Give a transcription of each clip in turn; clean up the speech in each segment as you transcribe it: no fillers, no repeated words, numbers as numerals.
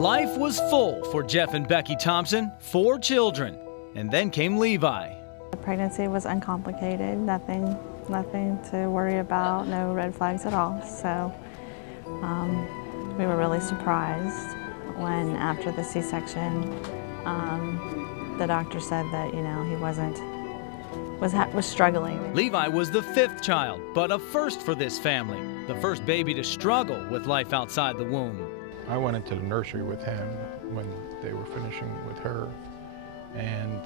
Life was full for Jeff and Becky Thompson, 4 children, and then came Levi. The pregnancy was uncomplicated, nothing to worry about, no red flags at all. So we were really surprised when after the C-section, the doctor said that, you know, he was struggling. Levi was the 5th child, but a first for this family. The first baby to struggle with life outside the womb. I went into the nursery with him when they were finishing with her, and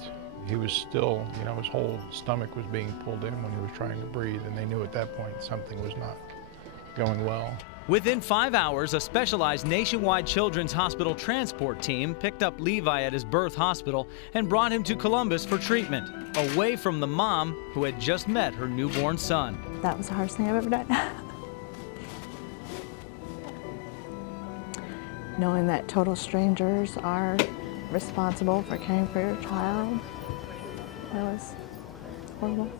he was still, you know, his whole stomach was being pulled in when he was trying to breathe, and they knew at that point something was not going well. Within 5 hours, a specialized nationwide children's hospital transport team picked up Levi at his birth hospital and brought him to Columbus for treatment, away from the mom who had just met her newborn son. That was the hardest thing I've ever done. Knowing that total strangers are responsible for caring for your child, that was horrible.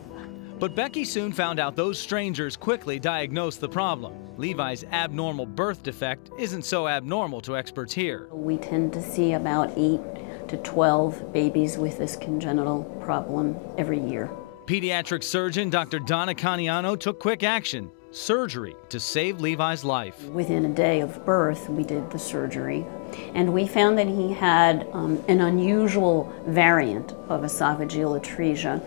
But Becky soon found out those strangers quickly diagnosed the problem. Levi's abnormal birth defect isn't so abnormal to experts here. We tend to see about 8 to 12 babies with this congenital problem every year. Pediatric surgeon Dr. Donna Caniano took quick action. Surgery to save Levi's life. Within a day of birth, we did the surgery, and we found that he had an unusual variant of esophageal atresia,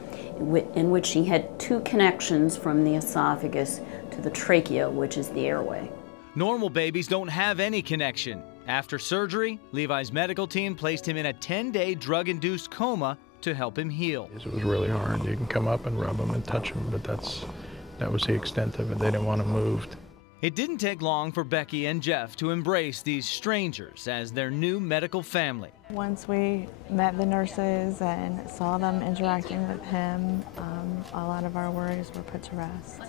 in which he had 2 connections from the esophagus to the trachea, which is the airway. Normal babies don't have any connection. After surgery, Levi's medical team placed him in a 10-day drug-induced coma to help him heal. It was really hard. You can come up and rub him and touch him, but that was the extent of it. They didn't want him moved. It didn't take long for Becky and Jeff to embrace these strangers as their new medical family. Once we met the nurses and saw them interacting with him, a lot of our worries were put to rest.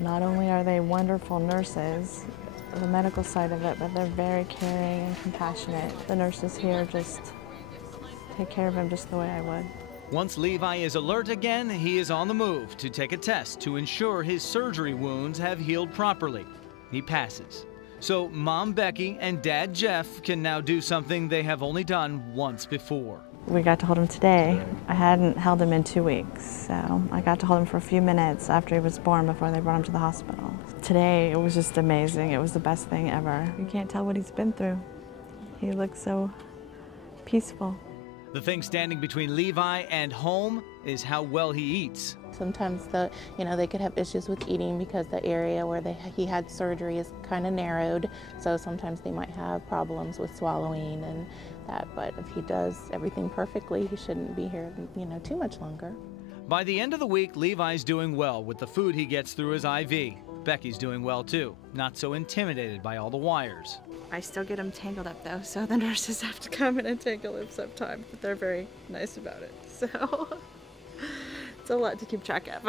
Not only are they wonderful nurses, the medical side of it, but they're very caring and compassionate. The nurses here just take care of him just the way I would. Once Levi is alert again, he is on the move to take a test to ensure his surgery wounds have healed properly. He passes. So Mom Becky and Dad Jeff can now do something they have only done once before. We got to hold him today. I hadn't held him in 2 weeks, so I got to hold him for a few minutes after he was born before they brought him to the hospital. Today, it was just amazing. It was the best thing ever. You can't tell what he's been through. He looks so peaceful. The thing standing between Levi and home is how well he eats. Sometimes they could have issues with eating because the area where he had surgery is kind of narrowed, so sometimes they might have problems with swallowing and that, but if he does everything perfectly, he shouldn't be here, too much longer. By the end of the week, Levi's doing well with the food he gets through his IV. Becky's doing well too, not so intimidated by all the wires. I still get him tangled up though, so the nurses have to come in and tangle him sometimes, but they're very nice about it, so it's a lot to keep track of.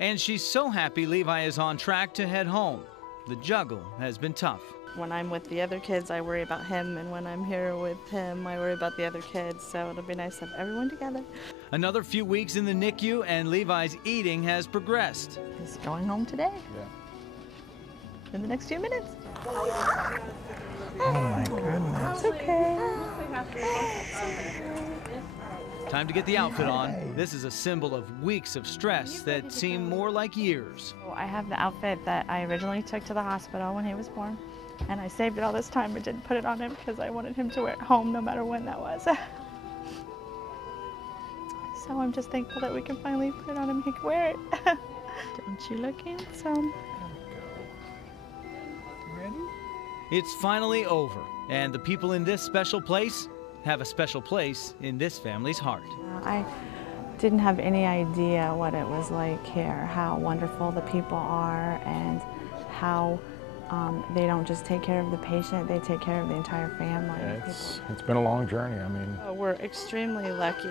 And she's so happy Levi is on track to head home. The juggle has been tough. When I'm with the other kids, I worry about him, and when I'm here with him, I worry about the other kids, so it'll be nice to have everyone together. Another few weeks in the NICU, and Levi's eating has progressed. He's going home today. Yeah. In the next few minutes. Oh my goodness. It's okay. Time to get the outfit on. This is a symbol of weeks of stress that seem more like years. I have the outfit that I originally took to the hospital when he was born, and I saved it all this time but didn't put it on him because I wanted him to wear it home no matter when that was. So I'm just thankful that we can finally put it on him and he can wear it. Don't you look handsome? Ready? It's finally over, and the people in this special place have a special place in this family's heart. I didn't have any idea what it was like here, how wonderful the people are, and how they don't just take care of the patient, they take care of the entire family. Yeah, it's been a long journey. I mean, we're extremely lucky.